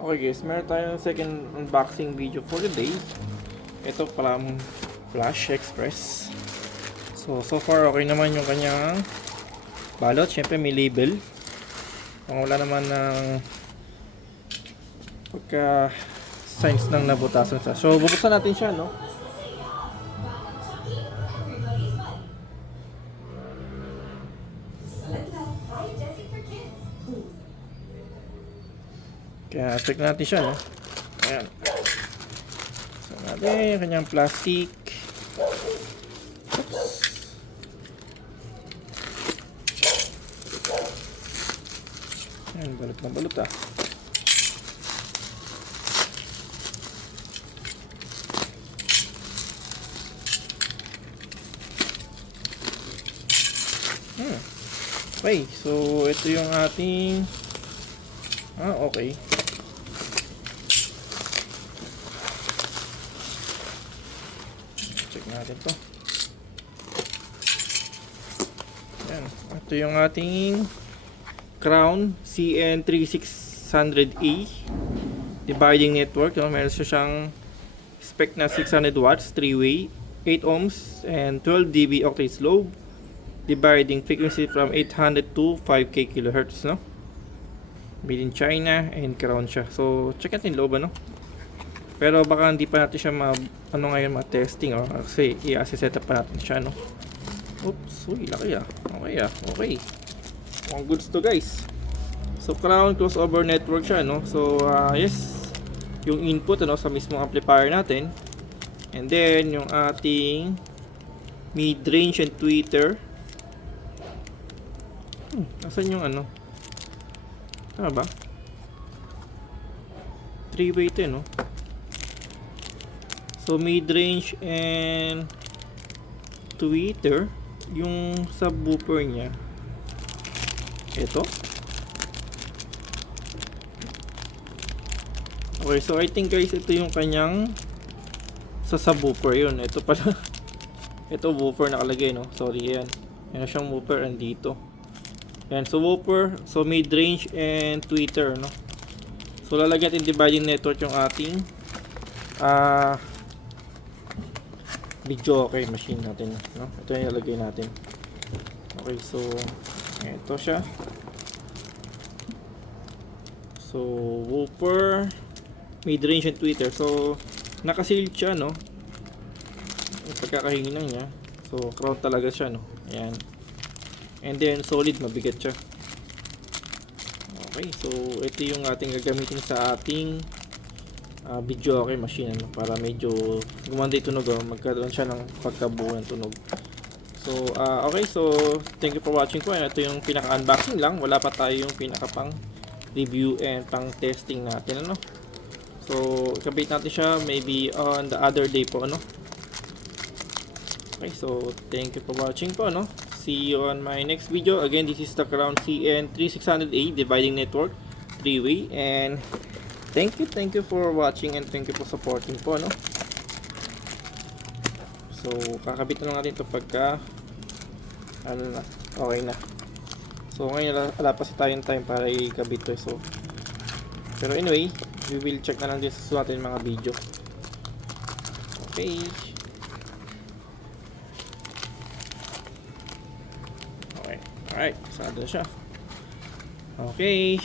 Okay guys, meron tayong second unboxing video for today. Ito pala ang Flash Express. So far okay naman yung kanyang balot. Siyempre may label. Kung wala naman ng pagka signs ng nabutasan siya. So bubuksan natin siya, no? Kaya check natin siya, no? Ayan. So natin yung kanyang plastic. Oops. Ayan, balot na balot ah. Okay, so ito yung ating okay. Check natin to. Ayan, ito yung ating Crown CN3600A dividing network. Meron siyang spec na 600 watts, 3-way, 8 ohms, and 12 dB octave lobe. Dividing frequency from 800 to 5K kHz, no? Made in China and Crown siya. So, check natin loob, no? Pero baka hindi pa natin siya ngayon ma-testing, kasi i-set up pa natin siya, no? Oops, uy, laki ah. Okay ah, okay. Ang goods to, guys. So, Crown crossover network siya, no? So, yes, yung input, ano, sa mismong amplifier natin. And then, yung ating mid-range and tweeter. Nasaan yung ano? Tama ba? 3-way ito, no? So, mid-range and tweeter. Yung subwoofer niya. Ito. Okay, so I think guys, ito yung kanyang sa subwoofer yun. Ito pala. Ito woofer nakalagay, no? Sorry, yan. Yan siyang woofer andito. Yan, so woofer, so mid-range and tweeter, no? So lalagyan natin dividing network yung ating video machine natin, no? Ito yung ilalagay natin. Okay, so ito siya. So woofer, mid-range and tweeter. So naka-sealed siya, no? Yung pagkakahinang niya. So Crown talaga siya, no? Ayan. And then solid, mabigat siya. Okay, so ito yung ating gagamitin sa ating video machine, ano, para medyo gumanda yung tunog, magkaroon siya ng pagkabuo ng tunog. So okay, so thank you for watching po. Ito yung pinaka-unboxing lang, wala pa tayo yung pinaka-pang review and pang testing natin, ano. So ikabit natin siya maybe on the other day po, ano. Okay, so thank you for watching po, ano. See you on my next video. Again, this is the Crown CN3600A dividing network 3-way, and thank you for watching and thank you for supporting po, no? So kakabit na lang natin ito pagka ano na, okay na. So ngayon wala pa tayong time para ikabit to, so pero anyway, we will check na lang din sa susunod natin mga video. Okay. Alright, sarado na siya. Okay.